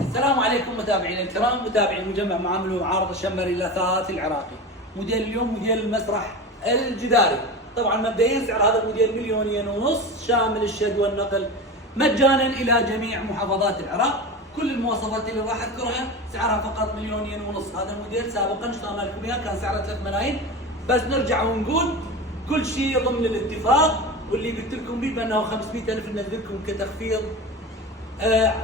السلام عليكم متابعينا الكرام، متابعي مجمع معامل ومعارض الشمري الاثاث العراقي. موديل اليوم موديل المسرح الجداري. طبعا مبدئيا سعر هذا الموديل 2,500,000 شامل الشد والنقل مجانا الى جميع محافظات العراق. كل المواصفات اللي راح اذكرها سعرها فقط 2,500,000. هذا الموديل سابقا اشتغلنا لكم اياه كان سعره 3 ملايين، بس نرجع ونقول كل شيء ضمن الاتفاق، واللي قلت لكم به بانه 500,000 ننزلكم كتخفيض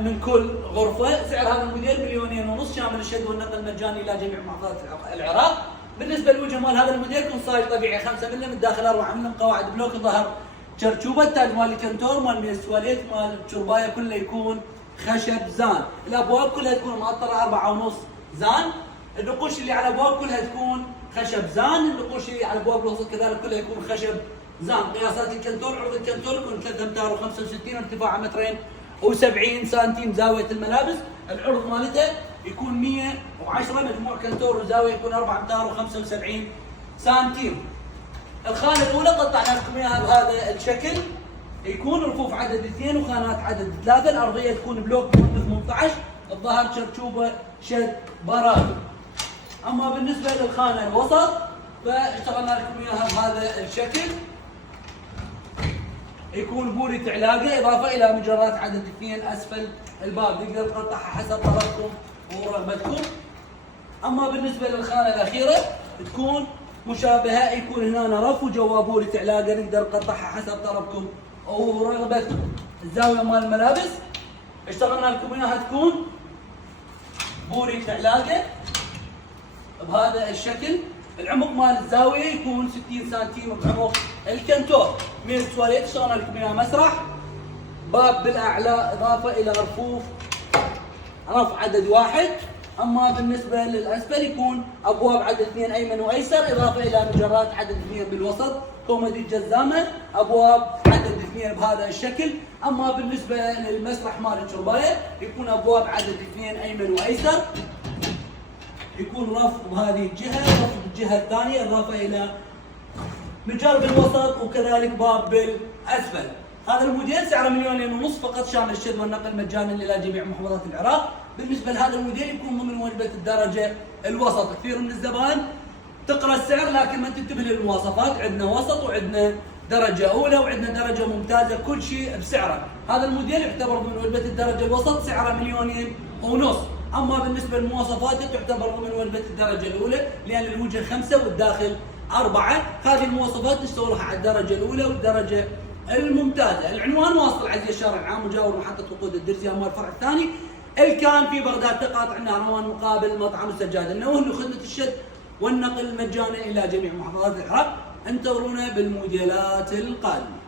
من كل غرفه. سعر هذا الموديل 2,500,000 شامل الشد والنقل مجاني الى جميع محافظات العراق. بالنسبه للوجه مال هذا الموديل يكون صاج طبيعي 5 ملم، الداخل 4 ملم قواعد بلوك، ظهر شرشوبه، التاج مال الكنتور مال السواليت مال الشربايه كله يكون خشب زان. الابواب كلها تكون مقطره 4.5 زان. النقوش اللي على الابواب كلها تكون خشب زان. النقوش اللي على الابواب الوسط كذلك كلها يكون خشب زان. قياسات الكنتور، عرض الكنتور يكون 3 امتار و65 وارتفاعه 2.70 سنتيم. زاويه الملابس العرض مالته يكون 110. مجموع كنتور وزاويه يكون 4 امتار و75 سنتيم. الخانه الاولى قطعنا لكم اياها بهذا الشكل، يكون رفوف عدد 2 وخانات عدد 3. الارضيه تكون بلوك 18، الظهر شرشوبه شد براغي. اما بالنسبه للخانه الوسط فاشتغلنا لكم اياها بهذا الشكل، يكون بوري علاقه اضافه الى مجرات عدد 2 اسفل الباب، نقدر نقطعها حسب طلبكم ورغبتكم. اما بالنسبه للخانه الاخيره تكون مشابهه، يكون هنا رف وجوا بوري علاقه، نقدر نقطعها حسب طلبكم ورغبتكم. الزاويه مال الملابس اشتغلنا لكم اياها تكون بوري علاقه بهذا الشكل. العمق مال الزاويه يكون 60 سنتيم بعمق الكنتور. من التواليت اشتغلنا لكم اياها مسرح، باب بالاعلى اضافه الى رف عدد 1. اما بالنسبه للاسفل يكون ابواب عدد 2 ايمن وايسر اضافه الى مجرات عدد 2 بالوسط، كومودي جزامه، ابواب عدد 2 بهذا الشكل. اما بالنسبه للمسرح مال الشربايه يكون ابواب عدد 2 ايمن وايسر، يكون رف بهذه الجهه، رف بالجهه الثانيه اضافه الى مجال بالوسط وكذلك باب بالاسفل. هذا الموديل سعره 2,500,000 فقط شامل الشد والنقل مجانا الى جميع محافظات العراق. بالنسبه لهذا الموديل يكون ضمن وجبه الدرجه الوسط. كثير من الزبائن تقرا السعر لكن ما تنتبه للمواصفات، عندنا وسط وعندنا درجه اولى وعندنا درجه ممتازه، كل شيء بسعره. هذا الموديل يعتبر ضمن وجبه الدرجه الوسط، سعره 2,500,000. اما بالنسبه لمواصفاته تعتبر ضمن وجبه الدرجه الاولى، لان الوجه 5 والداخل 4. هذه المواصفات نشتغلها على الدرجه الاولى والدرجه الممتازه. العنوان واصل عزيز الشارع العام مجاور محطه وقود الدرزي، اما الفرع الثاني الكان في بغداد تقاطع النهروان مقابل مطعم السجاد. ننوه انه خدمه الشد والنقل مجانا الى جميع محافظات العراق. انتظرونا بالموديلات القادمه.